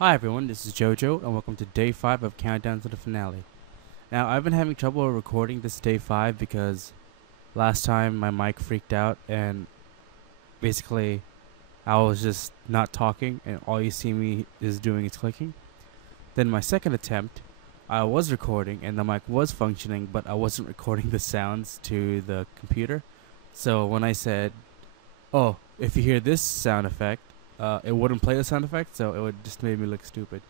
Hi everyone, this is JoJo, and welcome to day 5 of Countdown to the Finale. Now, I've been having trouble recording this day 5 because last time my mic freaked out and basically I was just not talking and all you see me is doing is clicking. Then my second attempt, I was recording and the mic was functioning, but I wasn't recording the sounds to the computer. So when I said, oh, if you hear this sound effect, it wouldn't play the sound effect, so it would just made me look stupid.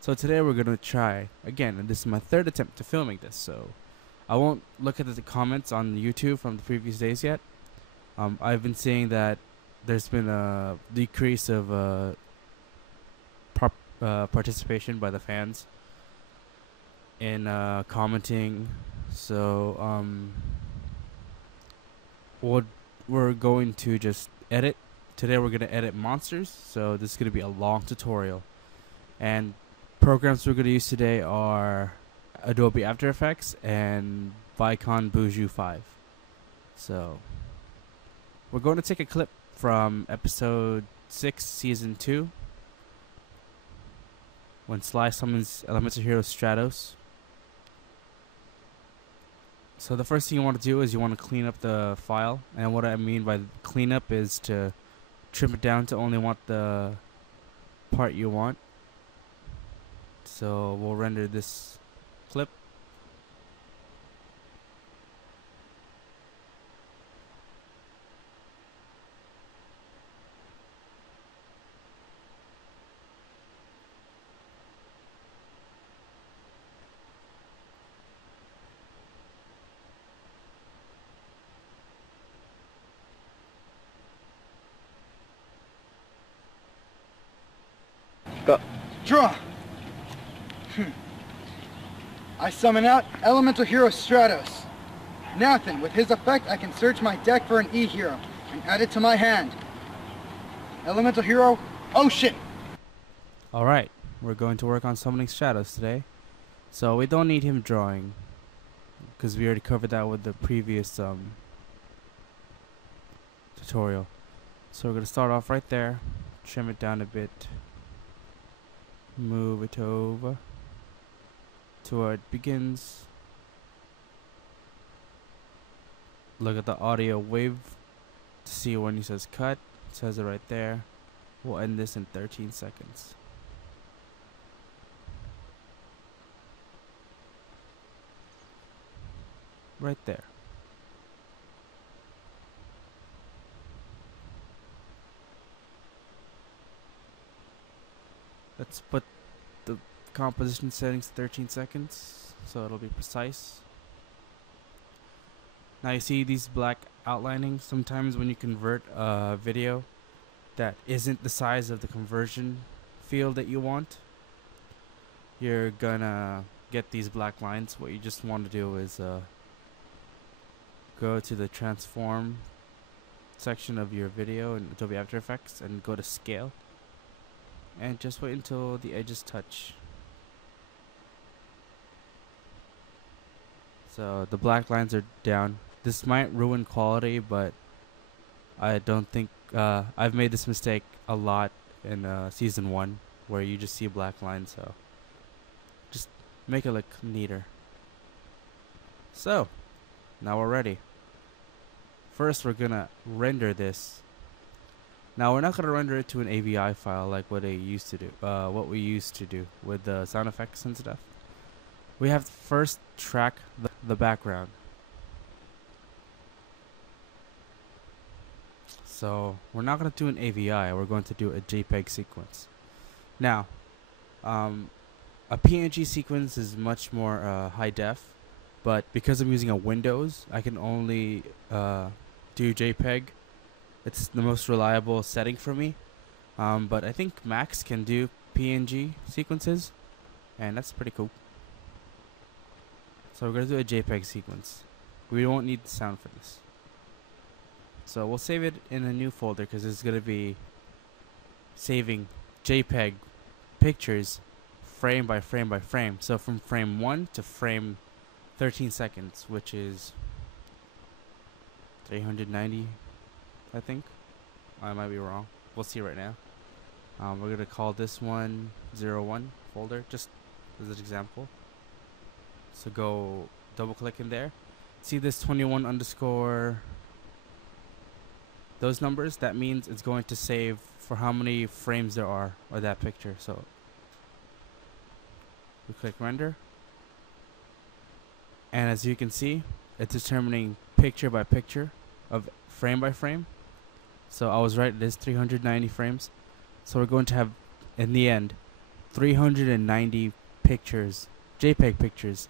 So today we're gonna try again, and this is my third attempt to filming this. So I won't look at the comments on YouTube from the previous days yet. I've been seeing that there's been a decrease of participation by the fans in commenting. So what we're going to just edit. Today we're going to edit monsters, so this is going to be a long tutorial. And programs we're going to use today are Adobe After Effects and Vicon Buju 5. So we're going to take a clip from episode 6, season 2, when Sly summons Elemental Hero Stratos. So the first thing you want to do is you want to clean up the file, and what I mean by cleanup is to trim it down to only want the part you want. So we'll render this clip. Go. Draw! I summon out Elemental Hero Stratos. Now then, with his effect, I can search my deck for an E-Hero and add it to my hand. Elemental Hero Ocean! Alright, we're going to work on summoning Stratos today. So we don't need him drawing, because we already covered that with the previous tutorial. So we're going to start off right there, trim it down a bit. Move it over to where it begins. Look at the audio wave to see when he says cut. It says it right there. We'll end this in 13 seconds. Right there. Let's put the composition settings 13 seconds so it'll be precise. Now you see these black outlining. Sometimes when you convert a video that isn't the size of the conversion field that you want, you're gonna get these black lines. What you just want to do is go to the transform section of your video in Adobe After Effects and go to scale. And just wait until the edges touch. So the black lines are down. This might ruin quality, but I don't think I've made this mistake a lot in season 1, where you just see black lines. So just make it look neater. So now we're ready. First, we're gonna render this. Now we're not gonna render it to an AVI file like what we used to do with the sound effects and stuff. We have to first track the background. So we're not gonna do an AVI. We're going to do a JPEG sequence. Now, a PNG sequence is much more high def, but because I'm using a Windows, I can only do JPEG. It's the most reliable setting for me, but I think Macs can do PNG sequences, and that's pretty cool. So we're going to do a JPEG sequence. We won't need the sound for this. So we'll save it in a new folder because it's going to be saving JPEG pictures frame by frame by frame. So from frame 1 to frame 13 seconds, which is 390. I think. I might be wrong. We'll see right now. We're gonna call this one 01 folder, just as an example. So go double click in there. See this 21 underscore those numbers? That means it's going to save for how many frames there are of that picture. So we click render, and as you can see, it's determining picture by picture of frame by frame. So I was right, it is 390 frames. So we're going to have, in the end, 390 pictures, JPEG pictures,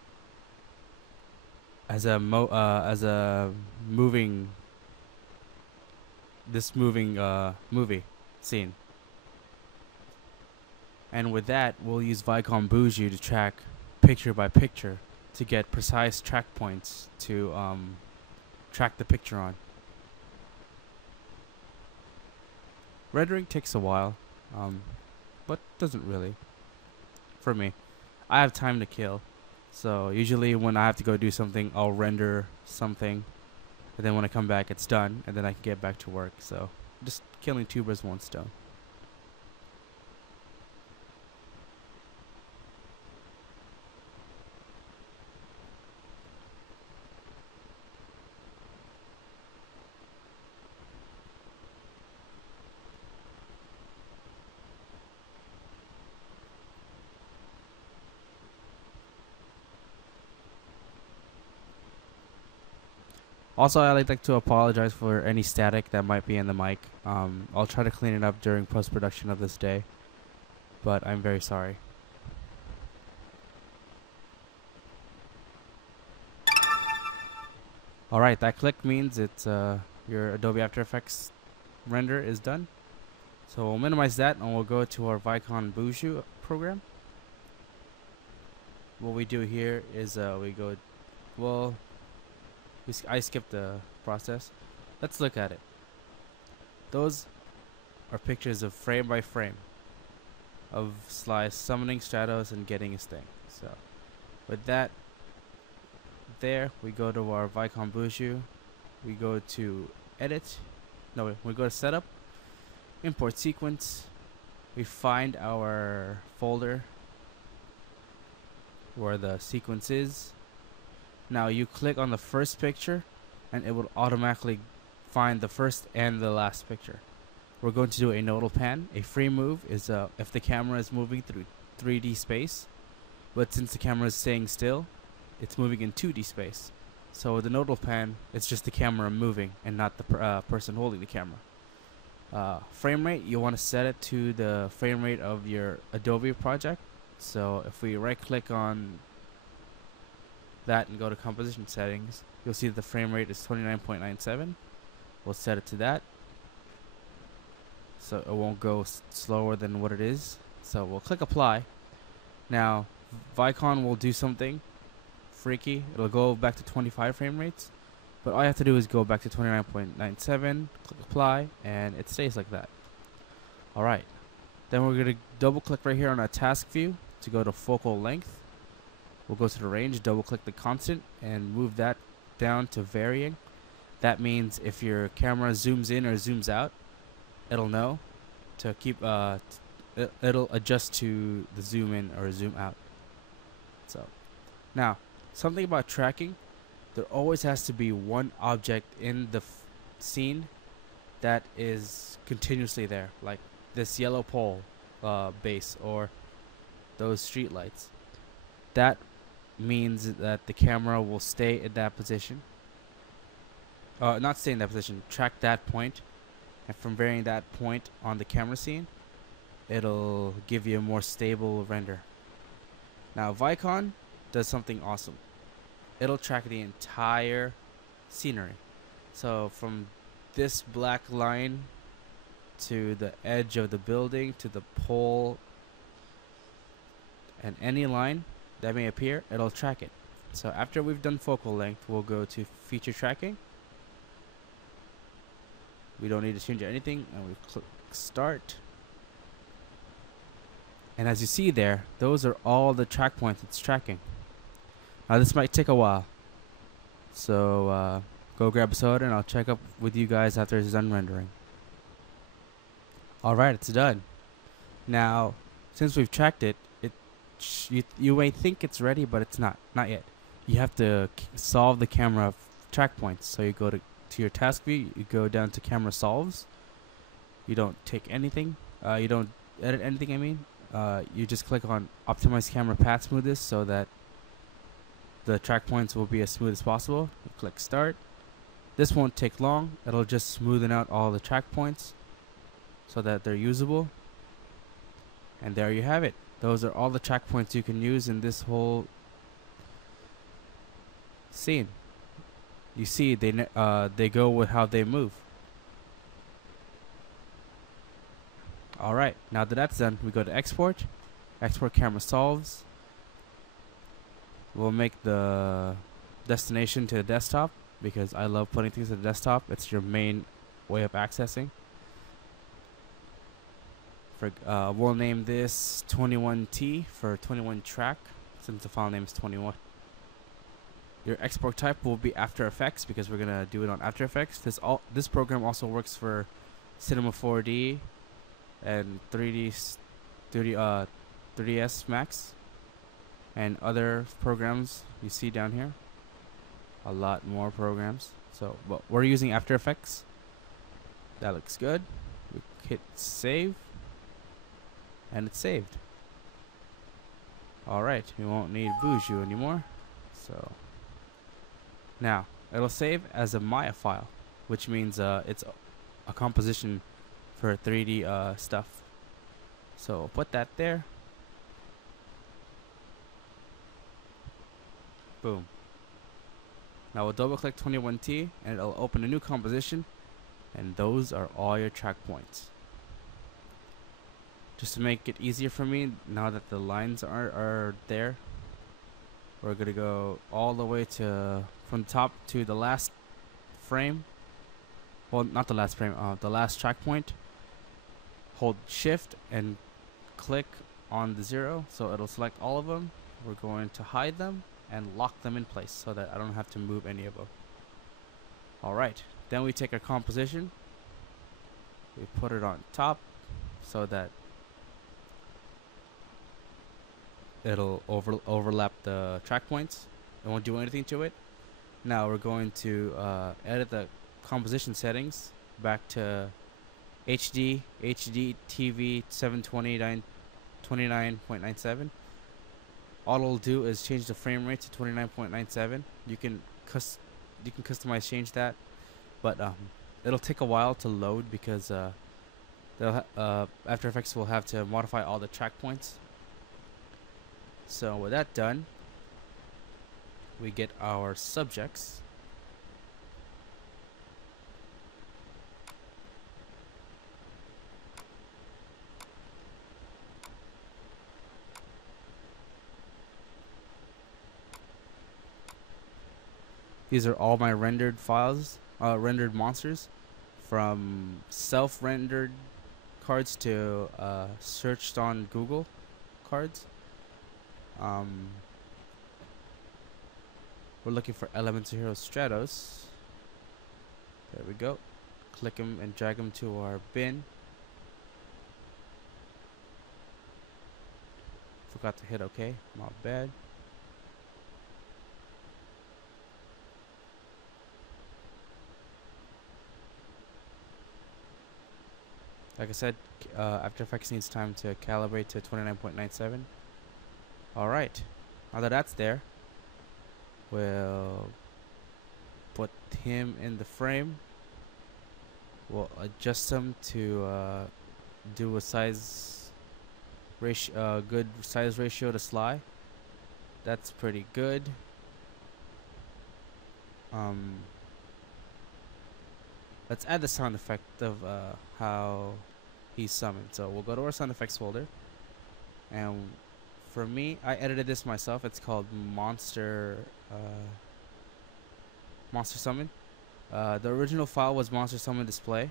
as a moving movie scene. And with that, we'll use Vicon Buju to track picture by picture to get precise track points to track the picture on. Rendering takes a while, but doesn't really. For me, I have time to kill, so usually when I have to go do something, I'll render something, and then when I come back, it's done, and then I can get back to work. So just killing two birds with one stone. Also, I'd like to apologize for any static that might be in the mic. I'll try to clean it up during post-production of this day, but I'm very sorry. Alright, that click means it's your Adobe After Effects render is done. So we'll minimize that and we'll go to our Vicon Buju program. What we do here is we go, well, I skipped the process. Let's look at it. Those are pictures of frame by frame of Sly summoning Stratos and getting his thing. So with that there, we go to our Vicon Buju. We go to edit. No, we go to setup, import sequence. We find our folder where the sequence is. Now you click on the first picture and it will automatically find the first and the last picture. We're going to do a nodal pan. A free move is if the camera is moving through 3D space, but since the camera is staying still, it's moving in 2D space. So with the nodal pan, it's just the camera moving and not the person holding the camera. Frame rate, you want to set it to the frame rate of your Adobe project. So if we right click on that and go to composition settings, you'll see that the frame rate is 29.97. We'll set it to that so it won't go slower than what it is. So we'll click apply. Now Vicon will do something freaky. It'll go back to 25 frame rates, but all you have to do is go back to 29.97, click apply, and it stays like that. Alright, then we're going to double click right here on our task view to go to focal length. We'll go to the range, double click the constant, and move that down to varying. That means if your camera zooms in or zooms out, it'll know to keep, it'll adjust to the zoom in or zoom out. So, now, something about tracking, there always has to be one object in the scene that is continuously there, like this yellow pole base or those street lights. That means that the camera will stay in that position. Not stay in that position, track that point, and from varying that point on the camera scene, it'll give you a more stable render. Now Vicon does something awesome. It'll track the entire scenery. So from this black line to the edge of the building to the pole and any line that may appear, it'll track it. So after we've done focal length, we'll go to feature tracking. We don't need to change anything, and we click start. And as you see there, those are all the track points it's tracking. Now this might take a while, so go grab a soda and I'll check up with you guys after it's done rendering. Alright, it's done. Now, since we've tracked it, you may think it's ready, but it's not yet. You have to solve the camera track points. So you go to your task view, you go down to camera solves. You don't take anything. You don't edit anything. I mean, you just click on optimize camera path smoothness so that the track points will be as smooth as possible. You click start. This won't take long. It'll just smoothen out all the track points so that they're usable. And there you have it. Those are all the track points you can use in this whole scene. You see, they go with how they move. Alright, now that that's done, we go to export. Export camera solves. We'll make the destination to the desktop because I love putting things to the desktop. It's your main way of accessing. We'll name this 21T for 21 track since the file name is 21. Your export type will be After Effects because we're gonna do it on After Effects. This program also works for Cinema 4D and 3ds Max and other programs you see down here. A lot more programs. So, but we're using After Effects. That looks good. We hit save. And it's saved. Alright, we won't need Buju anymore. So now it'll save as a Maya file, which means it's a composition for 3D stuff. So we'll put that there. Boom. Now we'll double click 21T and it'll open a new composition, and those are all your track points. Just to make it easier for me, now that the lines are there, we're gonna go all the way to from the top to the last frame. Well, not the last frame, the last track point. Hold shift and click on the 0 so it'll select all of them. We're going to hide them and lock them in place so that I don't have to move any of them. Alright, then we take our composition, we put it on top so that it'll overlap the track points. It won't do anything to it. Now we're going to edit the composition settings back to HD TV 720 29.97. All it'll do is change the frame rate to 29.97. You can customize, change that, but it'll take a while to load because After Effects will have to modify all the track points. So with that done, we get our subjects. These are all my rendered files, rendered monsters, from self-rendered cards to searched on Google cards. We're looking for Elemental Hero Stratos. There we go. Click them and drag them to our bin. Forgot to hit OK. Not bad. Like I said, After Effects needs time to calibrate to 29.97. Alright, now that that's there, we'll put him in the frame. We'll adjust him to do a size ratio, good size ratio to Sly. That's pretty good. Let's add the sound effect of how he's summoned. So we'll go to our sound effects folder, and for me, I edited this myself. It's called Monster Summon. The original file was Monster Summon Display.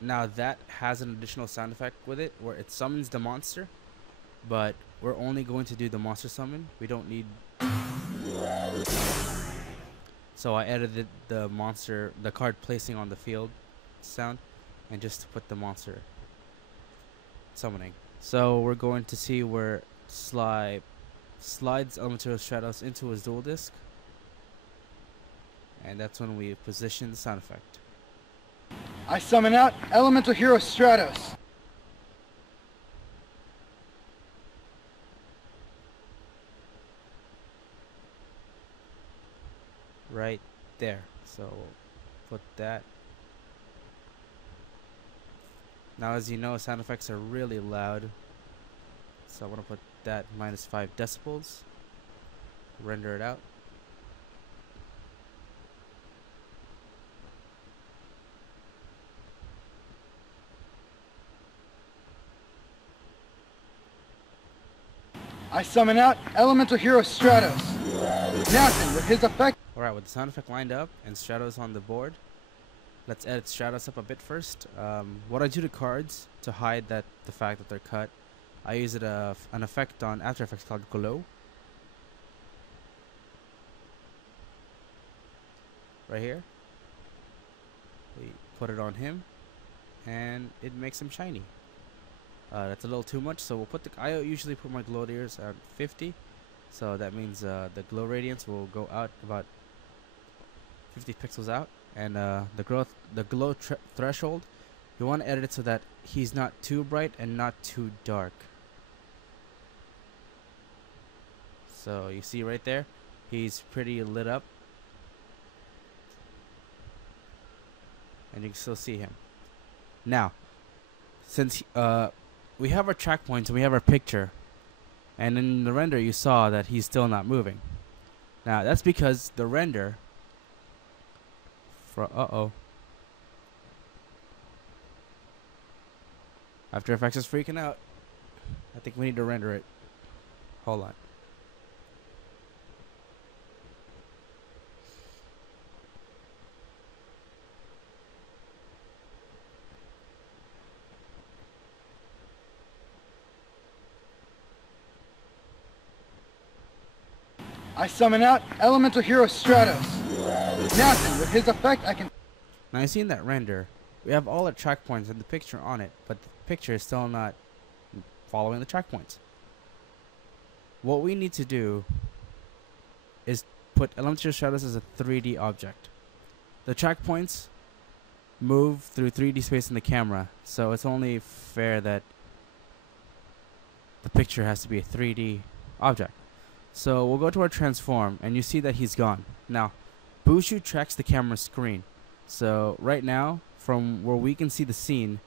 Now that has an additional sound effect with it where it summons the monster, but we're only going to do the monster summon. We don't need. So I edited the card placing on the field sound, and just to put the monster summoning. So we're going to see where slides Elemental Stratos into his dual disc, and that's when we position the sound effect. I summon out Elemental Hero Stratos. Right there. So we'll put that. Now, as you know, sound effects are really loud, so I want to put that -5 decibels. Render it out. I summon out Elemental Hero Stratos. Nothing with his effect. Alright, with the sound effect lined up and Stratos on the board, let's edit Stratos up a bit first. What I do to cards to hide the fact that they're cut, I use an effect on After Effects called Glow. Right here. We put it on him, and it makes him shiny. That's a little too much, so we'll put I usually put my glow layers at 50, so that means the glow radiance will go out about 50 pixels out, and the glow threshold, you want to edit it so that he's not too bright and not too dark. So you see right there, he's pretty lit up, and you can still see him. Now, since we have our track points and we have our picture, and in the render you saw that he's still not moving. Now that's because the render After Effects is freaking out. I think we need to render it. Hold on. I summon out Elemental Hero Stratos. Nothing with his effect I can. Now you see in that render, we have all the track points and the picture on it, but the picture is still not following the track points. What we need to do is put Elemental Stratos as a 3D object. The track points move through 3D space in the camera, so it's only fair that the picture has to be a 3D object. So we'll go to our transform, and you see that he's gone. Now, Bushu tracks the camera screen. So right now, from where we can see the scene,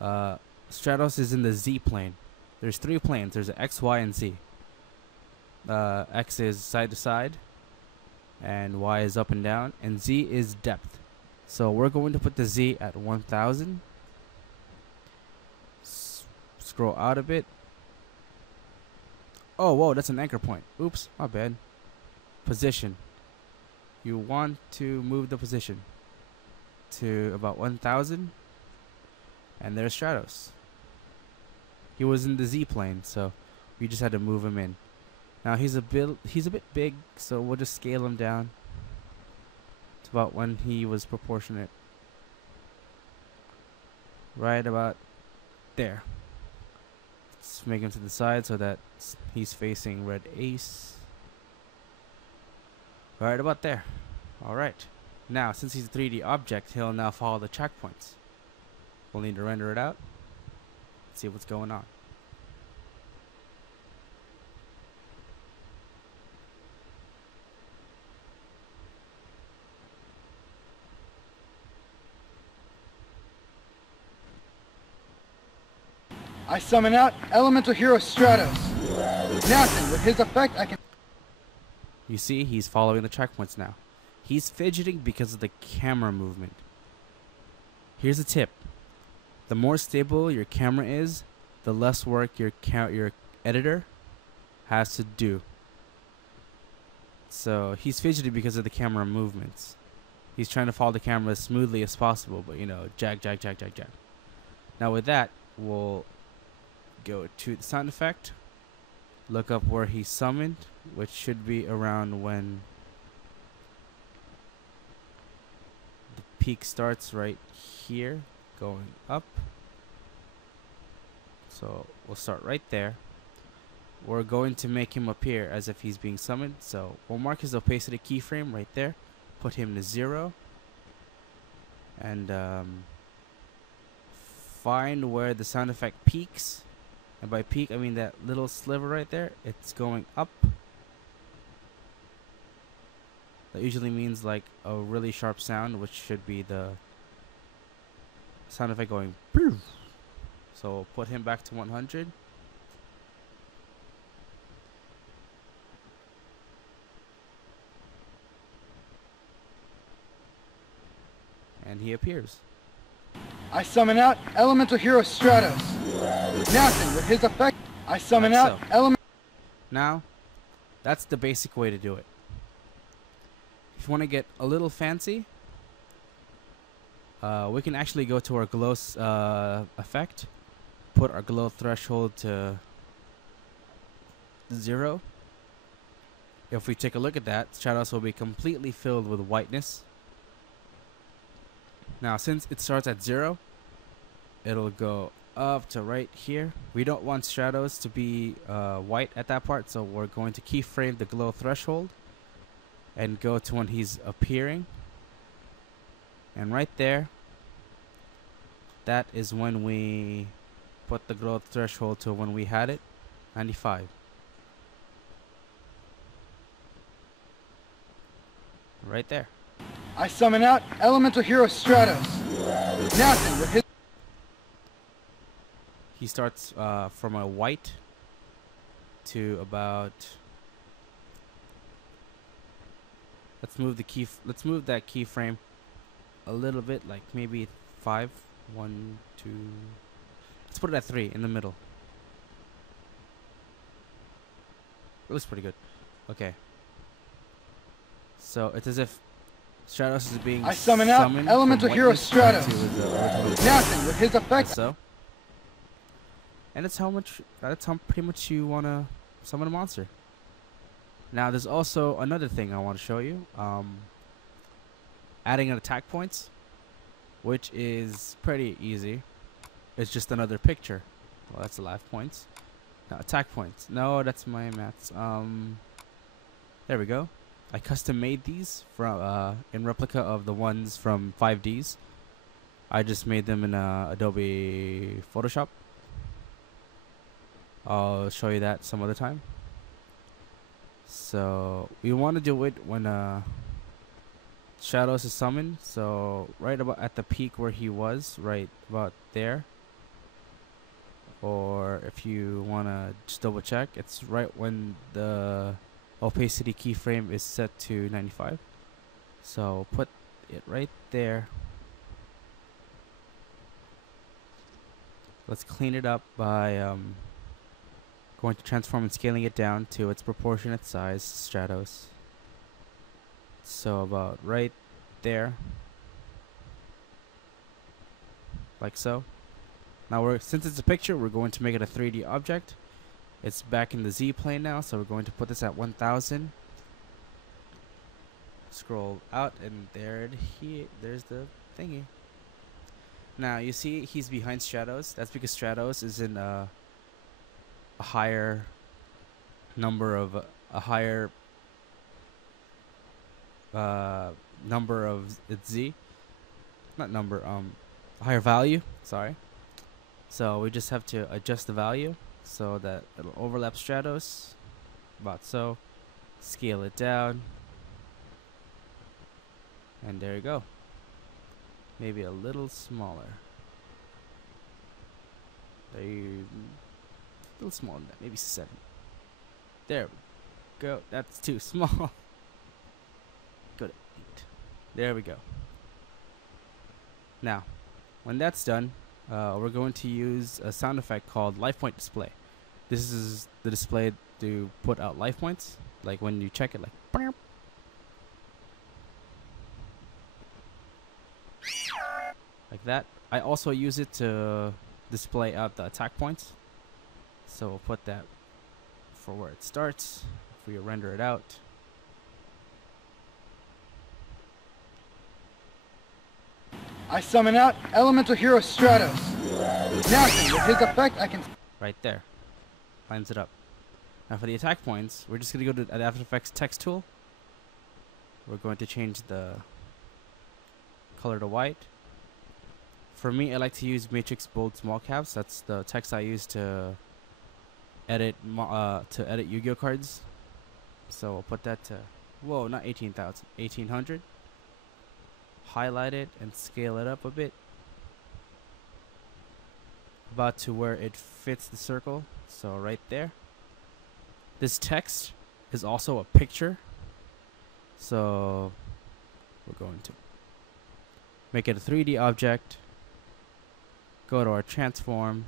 Stratos is in the Z plane. There's 3 planes. There's a X, Y, and Z. X is side to side, and Y is up and down, and Z is depth. So we're going to put the Z at 1000. Scroll out a bit. Oh, whoa, that's an anchor point. Oops, my bad. Position. You want to move the position to about 1000. And there's Stratos. He was in the Z plane, so we just had to move him in. Now he's a bit big, so we'll just scale him down to about when he was proportionate. Right about there. Let's make him to the side so that he's facing red ace. Right about there. Alright. Now, since he's a 3D object, he'll now follow the track points. We'll need to render it out. See what's going on. I summon out Elemental Hero Stratos. Nothing with his effect I can. You see, he's following the track points now. He's fidgeting because of the camera movement. Here's a tip. The more stable your camera is, the less work your editor has to do. So he's fidgeting because of the camera movements. He's trying to follow the camera as smoothly as possible, but you know, jag. Now with that, we'll go to the sound effect, look up where he summoned, which should be around when peak starts right here, going up. So we'll start right there. We're going to make him appear as if he's being summoned. So we'll mark his opacity keyframe right there. Put him to 0. And find where the sound effect peaks. And by peak, I mean that little sliver right there. It's going up. That usually means like a really sharp sound, which should be the sound effect going. So we'll put him back to 100. And he appears. I summon out Elemental Hero Stratos. Nathan, with his effect, I summon Like out so. Elemental. Now, that's the basic way to do it. If you want to get a little fancy, we can actually go to our glow effect, put our glow threshold to 0. If we take a look at that, Stratos will be completely filled with whiteness. Now, since it starts at 0, it'll go up to right here. We don't want Stratos to be white at that part, so we're going to keyframe the glow threshold and go to when he's appearing. And right there, that is when we put the glow threshold to when we had it, 95. Right there. I summon out Elemental Hero Stratos. Nathan, with his. He starts from a white to about. Let's move that keyframe a little bit, like maybe 5, 1, 2. Let's put it at 3 in the middle. It looks pretty good. Okay. So it's as if Stratos is being I summon out summoned Elemental from Hero whiteness back Stratos. to his original state. Nathan, with his effect. Like so. And that's how pretty much you wanna summon a monster. Now there's also another thing I want to show you. Adding an attack points, which is pretty easy. It's just another picture. Well, that's the life points. Now attack points. No, that's my maths. There we go. I custom made these from in replica of the ones from 5Ds. I just made them in Adobe Photoshop. I'll show you that some other time. So we want to do it when Stratos is summoned. So right about at the peak where he was, right about there. Or if you want to just double check, it's right when the opacity keyframe is set to 95. So put it right there. Let's clean it up by going to transform and scaling it down to its proportionate size, Stratos. So about right there. Like so. Now since it's a picture, we're going to make it a 3D object. It's back in the Z plane now, so we're going to put this at 1000. Scroll out, and there's the thingy. Now you see he's behind Stratos. That's because Stratos is in a higher number of number of its Z. Not number, a higher value. Sorry. So we just have to adjust the value so that it'll overlap Stratos, about so. Scale it down, and there you go. Maybe a little smaller. A little smaller than that, maybe 7. There we go. That's too small. Go to 8. There we go. Now, when that's done, we're going to use a sound effect called life point display. This is the display to put out life points, like when you check it, like burp. Like that. I also use it to display out the attack points. So we'll put that for where it starts. If we render it out, I summon out Elemental Hero Stratos. Nothing. With his effect, I can... Right there. Lines it up. Now for the attack points, we're just going to go to After Effects text tool. We're going to change the color to white. For me, I like to use matrix bold small caps. That's the text I use to edit Yu-Gi-Oh cards. So we'll put that to, whoa, not 18,000, 1800. Highlight it and scale it up a bit, about to where it fits the circle. So right there. This text is also a picture, so we're going to make it a 3D object. Go to our transform,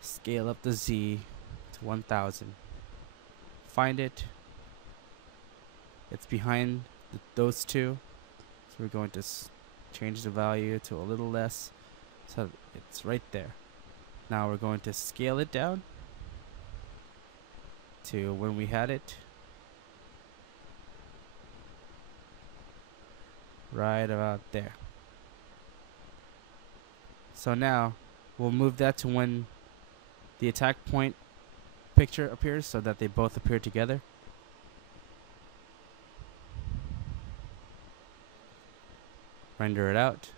scale up the Z to 1000. Find it. It's behind those two. So we're going to change the value to a little less. So it's right there. Now we're going to scale it down to when we had it. Right about there. So now we'll move that to when the attack point picture appears so that they both appear together. Render it out.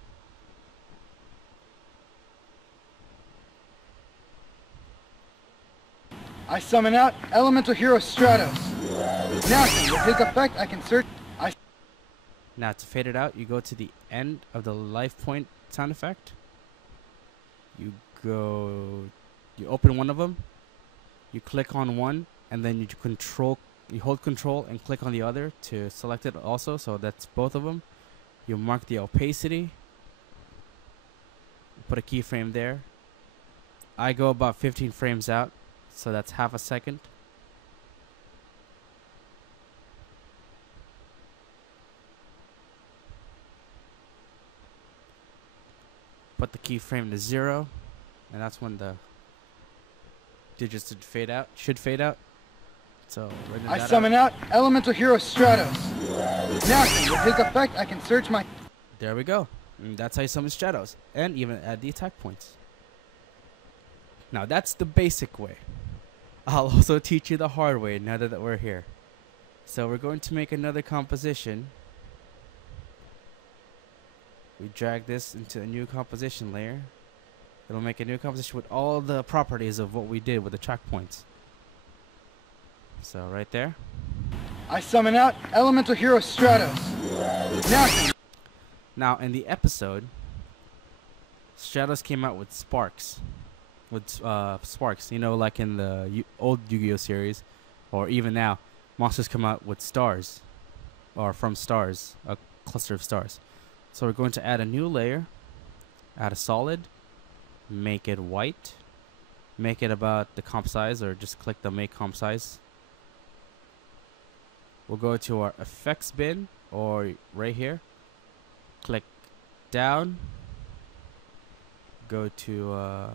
I summon out Elemental Hero Stratos. Nothing. With his effect, I can search... Now to fade it out, you go to the end of the life point sound effect. You open one of them, you click on one, and then you hold control and click on the other to select it also, so that's both of them. You mark the opacity, put a keyframe there. I go about 15 frames out, so that's half a second. Put the keyframe to 0, and that's when the digits should fade out. So I summon out Elemental Hero Stratos. Nothing. With his effect, I can search my... There we go. And that's how you summon Stratos, and even add the attack points. Now that's the basic way. I'll also teach you the hard way now that we're here. So we're going to make another composition. We drag this into a new composition layer. It'll make a new composition with all the properties of what we did with the track points. So right there. I summon out Elemental Hero Stratos. Nothing. Now in the episode, Stratos came out with sparks. Sparks, you know, like in the old Yu-Gi-Oh series, or even now, monsters come out with stars, or from stars, a cluster of stars. So we're going to add a new layer, add a solid, make it white, make it about the comp size, or just click the make comp size. We'll go to our effects bin, or right here, click down, go to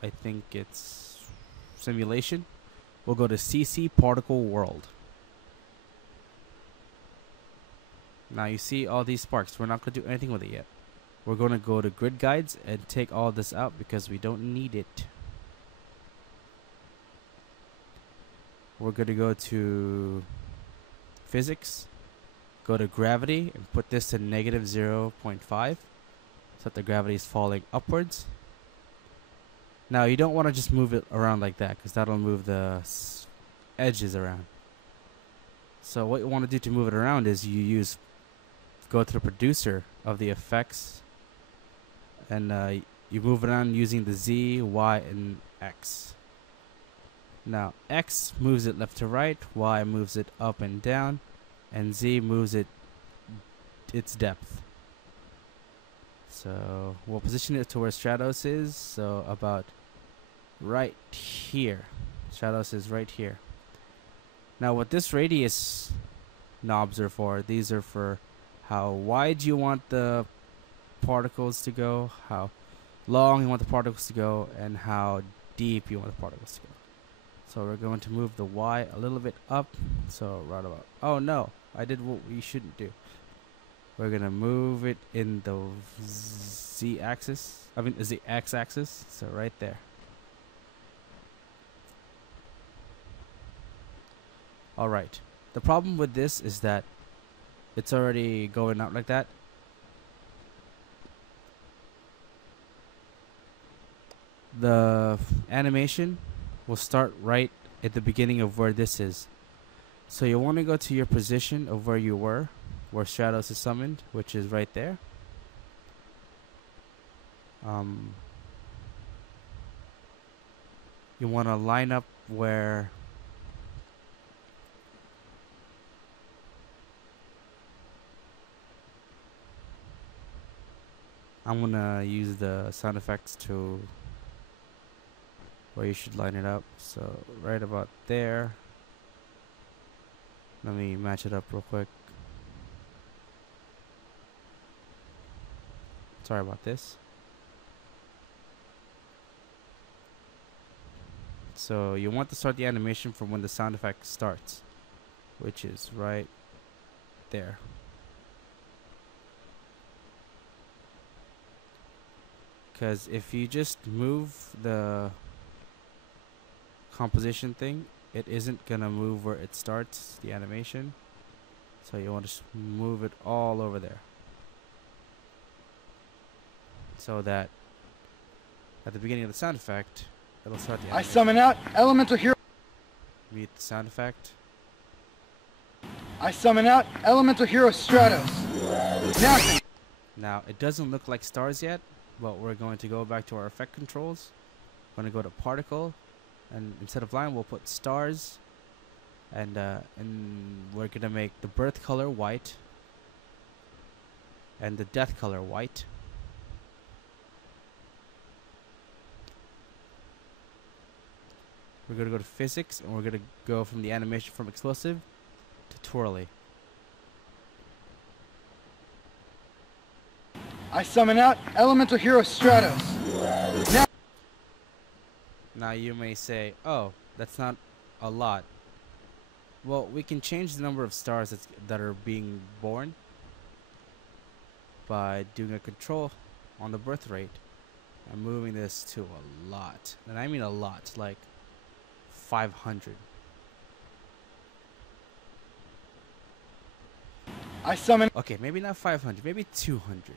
I think it's simulation. We'll go to CC particle world. Now you see all these sparks. We're not going to do anything with it yet. We're going to go to grid guides and take all this out because we don't need it. We're going to go to physics, go to gravity, and put this to negative 0.5 so that the gravity is falling upwards. Now you don't want to just move it around like that because that'll move the edges around. So what you want to do to move it around is go to the producer of the effects, and you move it around using the Z, Y, and X. Now X moves it left to right, Y moves it up and down, and Z moves its depth. So we'll position it to where Stratos is, so about right here. Stratos is right here. Now what this radius knobs are for, these are for how wide you want the particles to go, how long you want the particles to go, and how deep you want the particles to go. So we're going to move the Y a little bit up, so right about, oh no, I did what we shouldn't do. We're gonna move it in the z-axis. I mean, the x-axis. So right there. All right. The problem with this is that it's already going out like that. The animation will start right at the beginning of where this is. So you want to go to your position of where you were, where Stratos is summoned, which is right there. You want to line up where I'm gonna use the sound effects to where you should line it up. So right about there. Let me match it up real quick. Sorry about this. So you want to start the animation from when the sound effect starts, which is right there. Because if you just move the composition thing, it isn't gonna move where it starts the animation. So you want to move it all over there, so that at the beginning of the sound effect, it'll start the animation. I summon out elemental hero. Mute the sound effect. I summon out elemental hero Stratos. Now it doesn't look like stars yet, but we're going to go back to our effect controls. We're going to go to particle, and instead of line, we'll put stars, and we're going to make the birth color white and the death color white. We're going to go to physics, and we're going to go from the animation from explosive to twirly. I summon out elemental hero Stratos. Now you may say, oh, that's not a lot. Well, we can change the number of stars that are being born by doing a control on the birth rate and moving this to a lot. And I mean a lot, like 500. I summon. Okay, maybe not 500, maybe 200.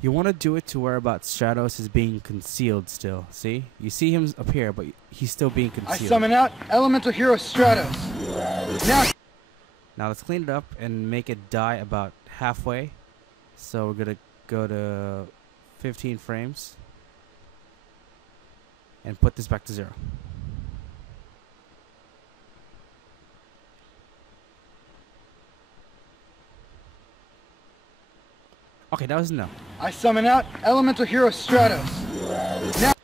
You want to do it to where about Stratos is being concealed still. See? You see him up here, but he's still being I concealed. summon out elemental hero Stratos. Now let's clean it up and make it die about halfway. So we're going to go to 15 frames and put this back to 0. Okay, that was enough. I summon out elemental hero Stratos.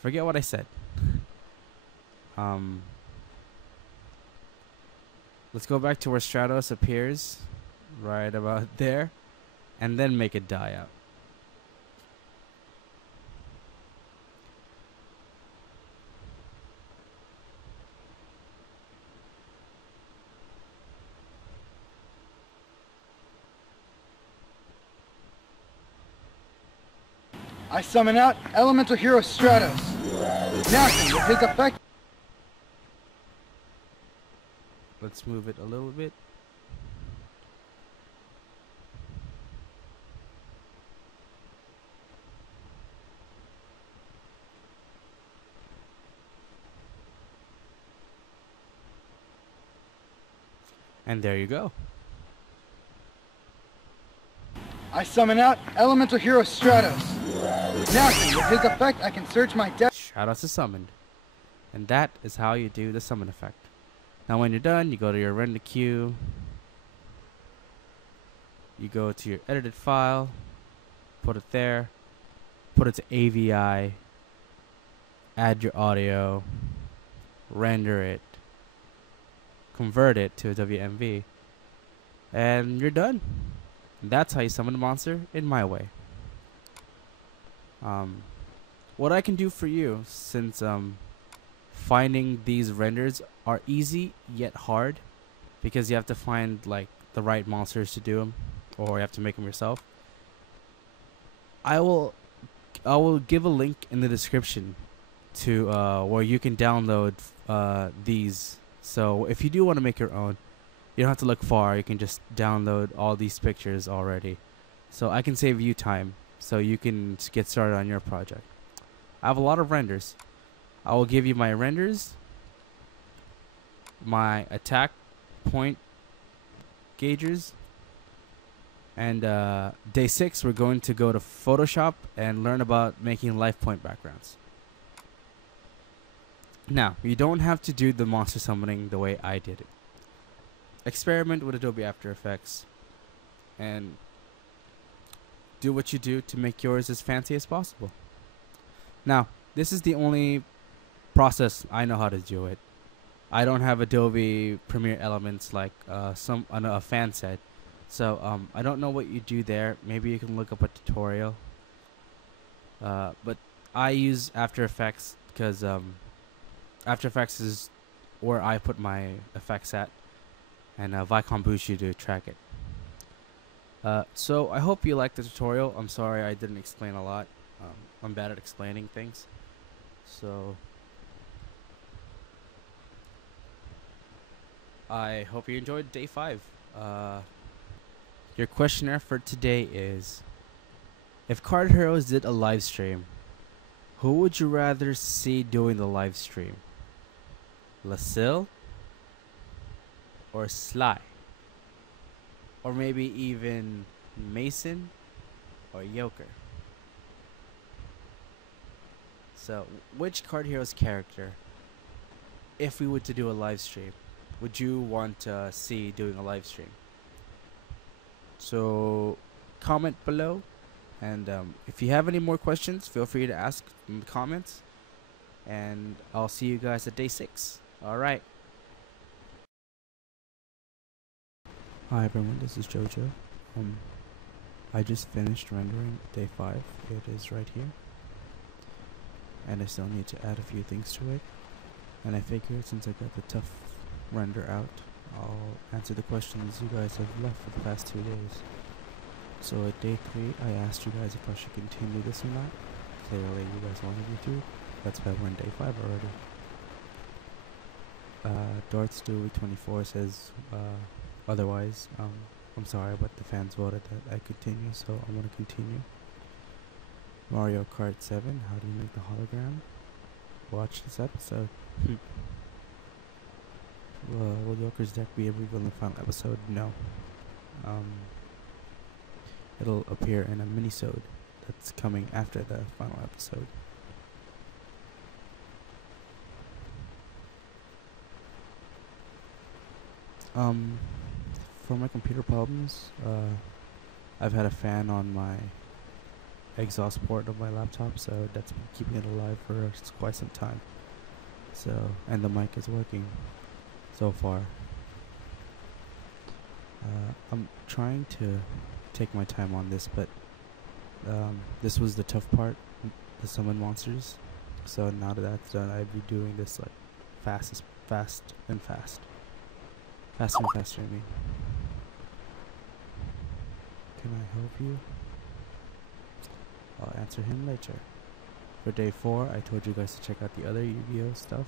Forget what I said. Let's go back to where Stratos appears, right about there, and then make it die out. I summon out elemental hero Stratos. Now, with his effect. Let's move it a little bit. And there you go. I summon out elemental hero Stratos. Now, with his effect, I can search my deck. Stratos is summoned. And that is how you do the summon effect. Now when you're done, you go to your render queue. You go to your edited file. Put it there. Put it to AVI. Add your audio. Render it. Convert it to a WMV. And you're done. And that's how you summon a monster in my way. What I can do for you, since finding these renders are easy yet hard, because you have to find like the right monsters to do them, or you have to make them yourself. I will give a link in the description to where you can download these. So if you do want to make your own, you don't have to look far. You can just download all these pictures already. So I can save you time, so you can get started on your project. I have a lot of renders. I will give you my renders, my attack point gaugers, and day 6 we're going to go to Photoshop and learn about making life point backgrounds. Now, you don't have to do the monster summoning the way I did it. Experiment with Adobe After Effects and do what you do to make yours as fancy as possible. Now, this is the only process I know how to do it. I don't have Adobe Premiere Elements like a fan said. So I don't know what you do there. Maybe you can look up a tutorial. But I use After Effects because After Effects is where I put my effects at, and Vicon boosts you to track it. So I hope you liked the tutorial. I'm sorry I didn't explain a lot. I'm bad at explaining things. So I hope you enjoyed day 5. Your questionnaire for today is: if Card Heroes did a live stream, who would you rather see doing the live stream? Lasil or Sly? Or maybe even Mason or Joker? So, which Card Heroes character, if we were to do a live stream, would you want to see doing a live stream? So, comment below, and if you have any more questions, feel free to ask in the comments, and I'll see you guys at day 6. Alright. Hi everyone, this is Jojo. I just finished rendering day 5. It is right here. And I still need to add a few things to it. And I figured since I got the tough render out, I'll answer the questions you guys have left for the past 2 days. So at day 3, I asked you guys if I should continue this or not. Clearly you guys wanted me to. That's why we're in day 5 already. Darth Stewie 24 says otherwise. I'm sorry, but the fans voted that I continue, so I'm gonna continue. Mario Kart 7, how do you make the hologram? Watch this episode. Will Joker's deck be revealed in the final episode? No. It'll appear in a mini-sode that's coming after the final episode. For my computer problems, I've had a fan on my exhaust port of my laptop, so that's been keeping it alive for quite some time. So, and the mic is working so far. I'm trying to take my time on this, but this was the tough part, the summon monsters. So now that that's done, I'd be doing this like faster, I mean. Can I help you? I'll answer him later. For day 4, I told you guys to check out the other Yu-Gi-Oh stuff.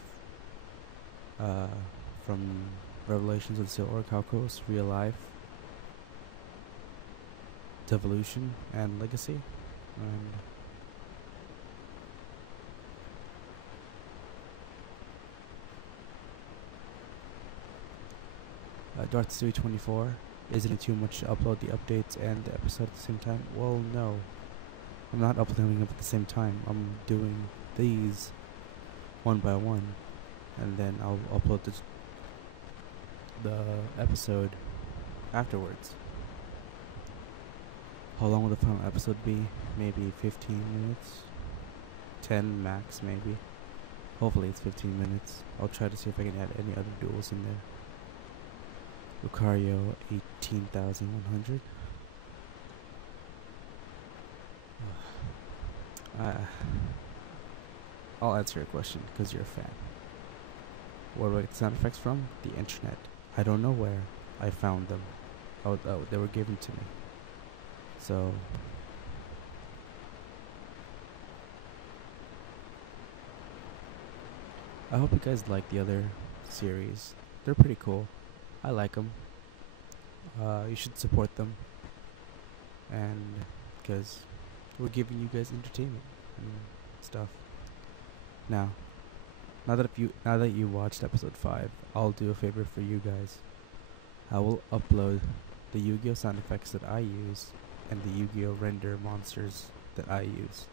From Revelations of the Steel Orc, Halcos, Real Life, Devolution, and Legacy. And Darth Stewie 24. Isn't it too much to upload the updates and the episode at the same time? Well, no. I'm not uploading them at the same time. I'm doing these one by one, and then I'll upload the episode afterwards. How long will the final episode be? Maybe 15 minutes? 10 max, maybe. Hopefully it's 15 minutes. I'll try to see if I can add any other duels in there. Lucario 18,100. I'll answer your question because you're a fan. Where do I get the sound effects from? The internet. I don't know where. I found them. They were given to me. So I hope you guys like the other series. They're pretty cool. I like them. You should support them, and because we're giving you guys entertainment and stuff. Now that you watched episode 5, I'll do a favor for you guys. I will upload the Yu-Gi-Oh sound effects that I use and the Yu-Gi-Oh render monsters that I use,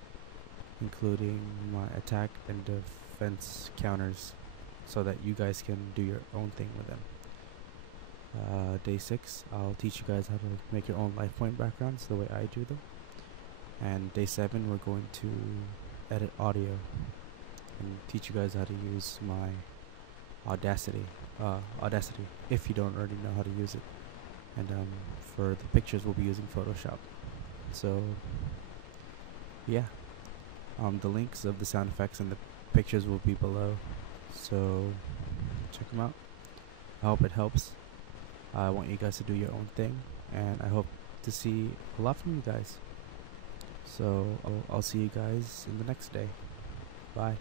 including my attack and defense counters, so that you guys can do your own thing with them. Day 6, I'll teach you guys how to make your own life point backgrounds the way I do them. And day 7, we're going to edit audio and teach you guys how to use my Audacity, if you don't already know how to use it. And for the pictures, we'll be using Photoshop. So yeah, the links of the sound effects and the pictures will be below, so check them out. I hope it helps. I want you guys to do your own thing, and I hope to see a lot from you guys. So I'll see you guys in the next day. Bye.